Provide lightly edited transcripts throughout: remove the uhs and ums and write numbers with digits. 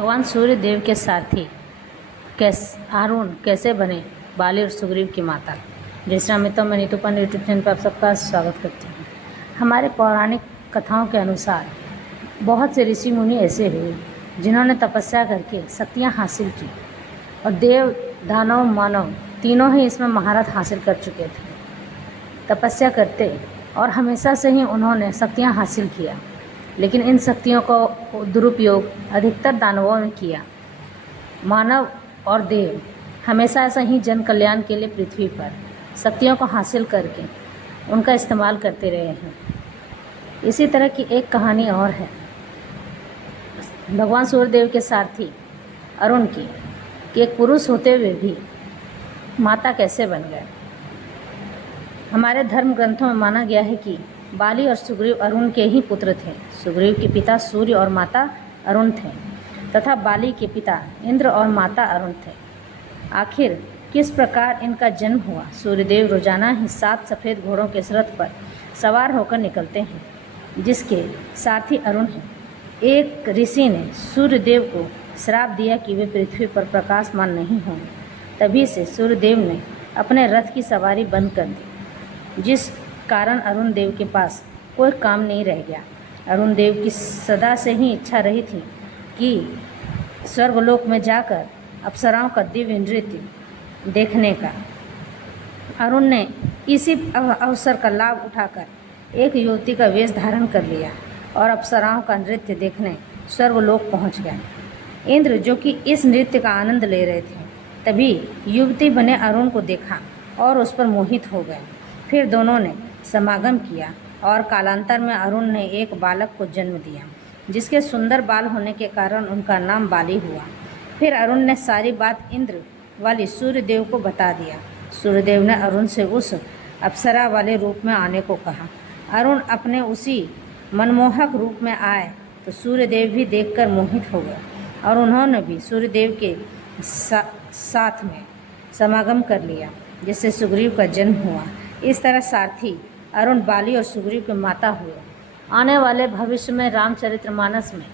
भगवान सूर्य देव के सारथी अरुण कैसे बने बाली और सुग्रीव की माता। जय श्री राम मित्रों, मैं नीतू पंडित यूट्यूब चैनल पर आप सबका स्वागत करती हूँ। हमारे पौराणिक कथाओं के अनुसार बहुत से ऋषि मुनि ऐसे हुए जिन्होंने तपस्या करके शक्तियाँ हासिल की और देव दानव मानव तीनों ही इसमें महारत हासिल कर चुके थे। तपस्या करते और हमेशा से ही उन्होंने शक्तियाँ हासिल किया, लेकिन इन शक्तियों को दुरुपयोग अधिकतर दानवों ने किया। मानव और देव हमेशा ऐसा ही जन कल्याण के लिए पृथ्वी पर शक्तियों को हासिल करके उनका इस्तेमाल करते रहे हैं। इसी तरह की एक कहानी और है भगवान सूर्यदेव के सारथी अरुण की, कि एक पुरुष होते हुए भी माता कैसे बन गए। हमारे धर्म ग्रंथों में माना गया है कि बाली और सुग्रीव अरुण के ही पुत्र थे। सुग्रीव के पिता सूर्य और माता अरुण थे तथा बाली के पिता इंद्र और माता अरुण थे। आखिर किस प्रकार इनका जन्म हुआ। सूर्यदेव रोजाना ही 7 सफ़ेद घोड़ों के रथ पर सवार होकर निकलते हैं, जिसके सारथी अरुण हैं। एक ऋषि ने सूर्यदेव को श्राप दिया कि वे पृथ्वी पर प्रकाशमान नहीं होंगे। तभी से सूर्यदेव ने अपने रथ की सवारी बंद कर दी, जिस कारण अरुण देव के पास कोई काम नहीं रह गया। अरुण देव की सदा से ही इच्छा रही थी कि स्वर्गलोक में जाकर अप्सराओं का दिव्य नृत्य देखने का। अरुण ने इसी अवसर का लाभ उठाकर एक युवती का वेश धारण कर लिया और अप्सराओं का नृत्य देखने स्वर्गलोक पहुंच गए। इंद्र, जो कि इस नृत्य का आनंद ले रहे थे, तभी युवती बने अरुण को देखा और उस पर मोहित हो गए। फिर दोनों ने समागम किया और कालांतर में अरुण ने एक बालक को जन्म दिया, जिसके सुंदर बाल होने के कारण उनका नाम बाली हुआ। फिर अरुण ने सारी बात इंद्र वाली सूर्यदेव को बता दिया। सूर्यदेव ने अरुण से उस अप्सरा वाले रूप में आने को कहा। अरुण अपने उसी मनमोहक रूप में आए तो सूर्यदेव भी देखकर मोहित हो गए और उन्होंने भी सूर्यदेव के साथ में समागम कर लिया, जिससे सुग्रीव का जन्म हुआ। इस तरह सारथी अरुण बाली और सुग्रीव के माता हुए। आने वाले भविष्य में रामचरितमानस में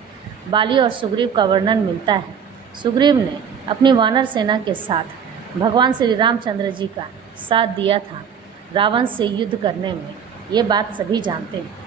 बाली और सुग्रीव का वर्णन मिलता है। सुग्रीव ने अपनी वानर सेना के साथ भगवान श्री रामचंद्र जी का साथ दिया था रावण से युद्ध करने में। ये बात सभी जानते हैं।